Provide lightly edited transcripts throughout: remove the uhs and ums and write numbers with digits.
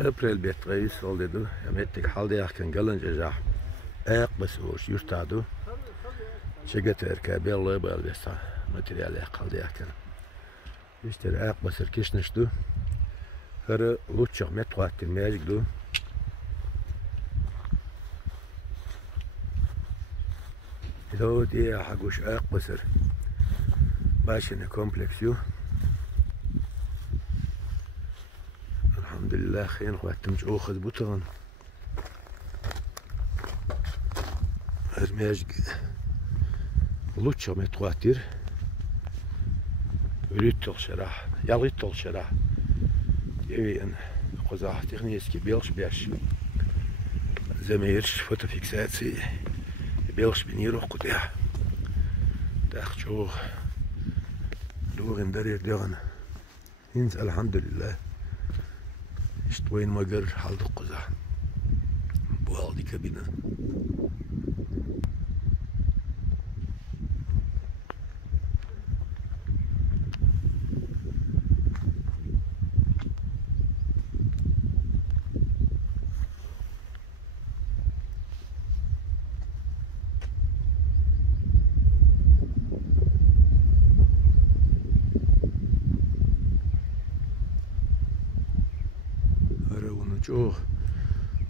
April bet reis oldu. Emettik halde yakın galınca ayak basıyoruz yurttadı. Çegeter kabelli belbesa materyal kaldı yakın. İşte ayak basır kişnişti. Hırı uçak metruattin mecdu. İlo diye haguş ayak basır. Başını kompleksiyonu. Alhamdulillah خير خواتم جو خذ بوتون هرميج لوتشا متواتر وليتول شراح ياليتول شراح يبي ان قزاح تكنيسكي بيلش بيش زميرش فوتو فيكساتسي بيلش بنيرو قطيع داخ جو دورن درير دورن هنز الحمد لله İşte وين ما قر حال القزح بوالدي كابينة جو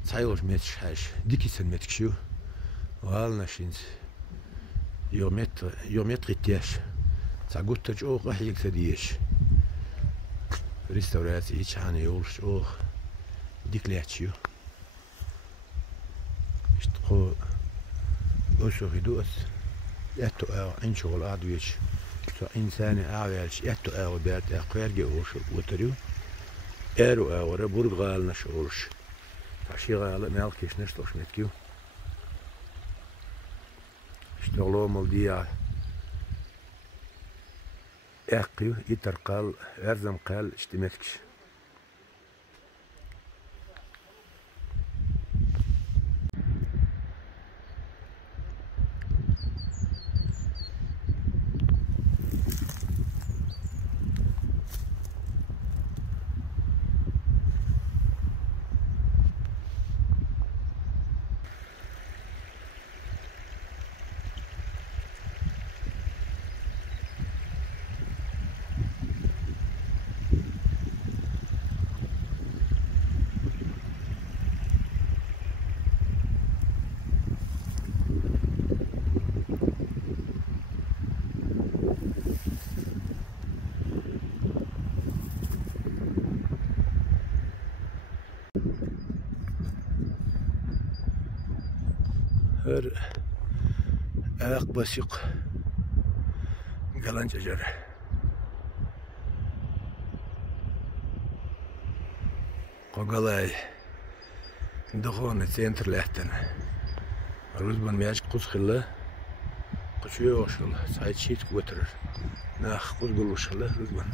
سايلور متش هاش ديكيسن متكشيو والنا شينز يومتر تياش ساقوت جو قحيك سديش ريستوراتي ايش هاني يولش او ديكلاتشيو اشتقو اوسو غدوس ياتو او ان شغل ادويش سو انساني اعيالش ياتو او بيرت اقويرجي اوشو وتريو Ero euro burgal na shorsh. Fashigal melkish neshtosh metkiu. Shtolo moldia. Eqiu itarqal erzam qal ishtimetkish. Her ayak basık galanca jar. Qogalay dağın centerlerden. Ruzban meyaj qusqilla quchuyo oshul sayt shit götürür. Nah quzgul oshul ruzban.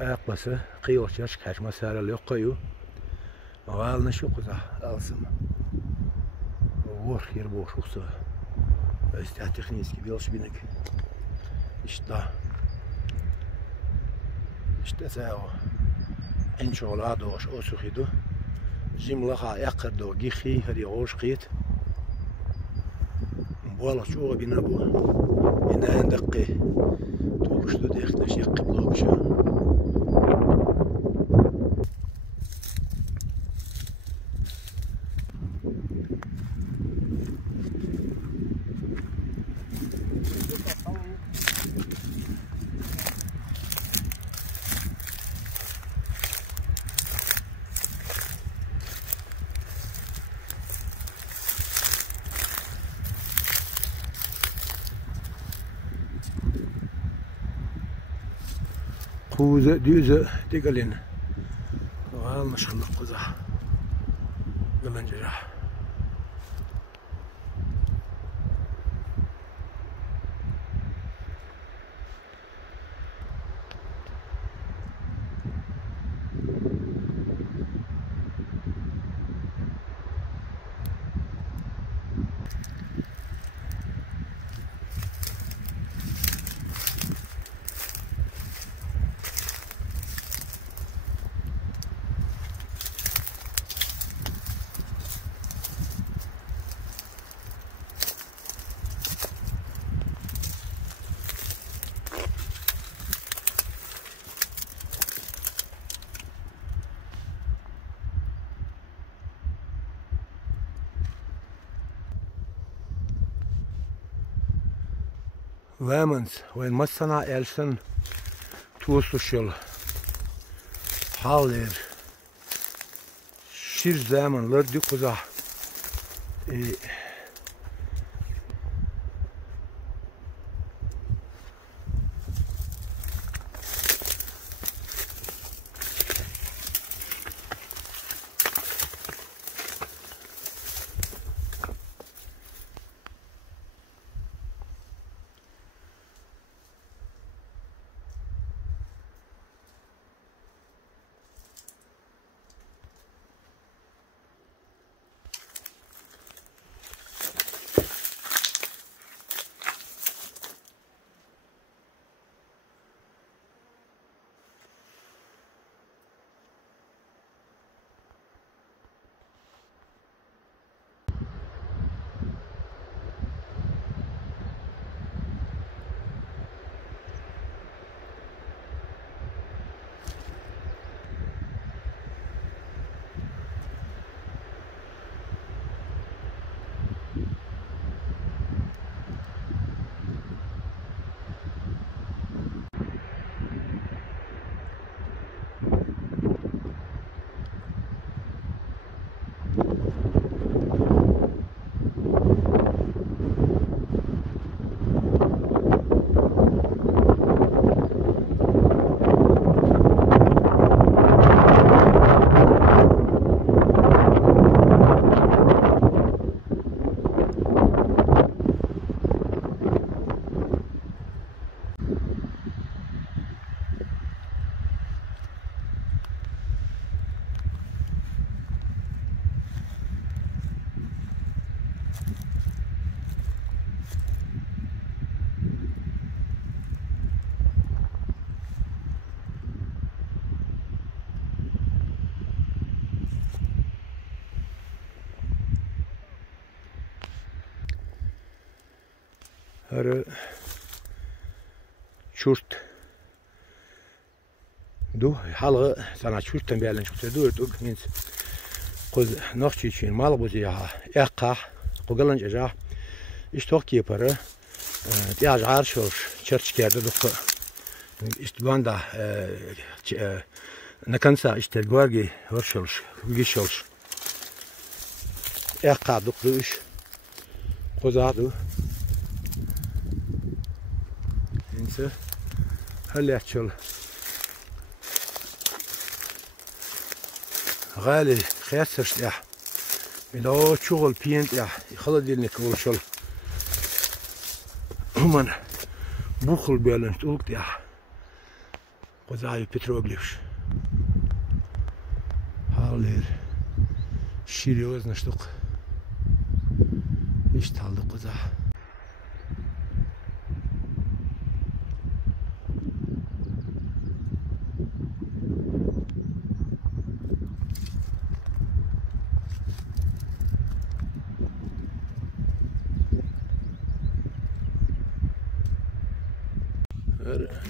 Ayak bası qiyoch yaş kaçma sarıl yok qoyu. Mağalını şu quza alsın. Вор хербош уса. Есть технический велосипедик. İşte sağ انشالله دوش اوسخیدو جمله یقر دو گیخی هری اوش قیت بالا شو بینابو این اندقی طولش دو دیختش یقبلو بشه Kuze düze digalin. Al maşallah kuza. Galanca. Wemens, when Masana Elson to social Haller Şir zamanlar dikuza Her çurt du halga sana çurttan belen çıktı du mins koz nachtçı için mal buzi ya ekka kogalan ja işte ki para ya jar şor çerçkerde du işte banda nakansa işte gorgi horşolş gişolş ekka du iş kozadu inse هاليحشل غالي خياسرش يا إلا شغل بينت يا خلص دينك أول شغل همان بخل بيلن تقولك يا قزاي بتروغليش حالير شيريوز نشتق إيش تالد قزا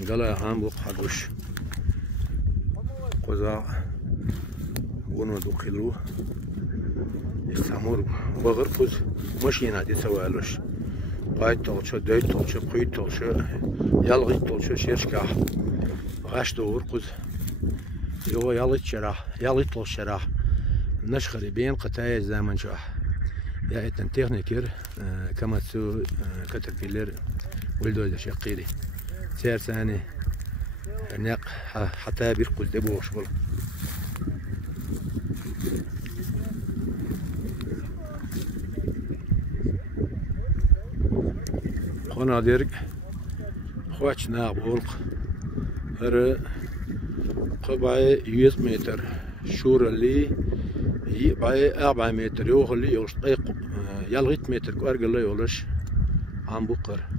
قال عام بوق حقوش قزا ونو دخلوا استعمر بغر قز ماشينا دي سوالش قايد طلشة دايت طلشة قيد طلشة يلغي طلشة شيرشكا غاش دور قز يو يلغي شرا يلغي طلش شرا نشخري بين قطايا زمن شاه يا اتن تكنيكر كما تسو كاتربيلر ولدو شقيري سير ثاني نق حتى بيرقل دبوش بول خنا ديرك خواتش نابولق هر قبعي 100 متر شور اللي باي 4 متر يوخلي يلغيت متر كارجل يولش عم بقر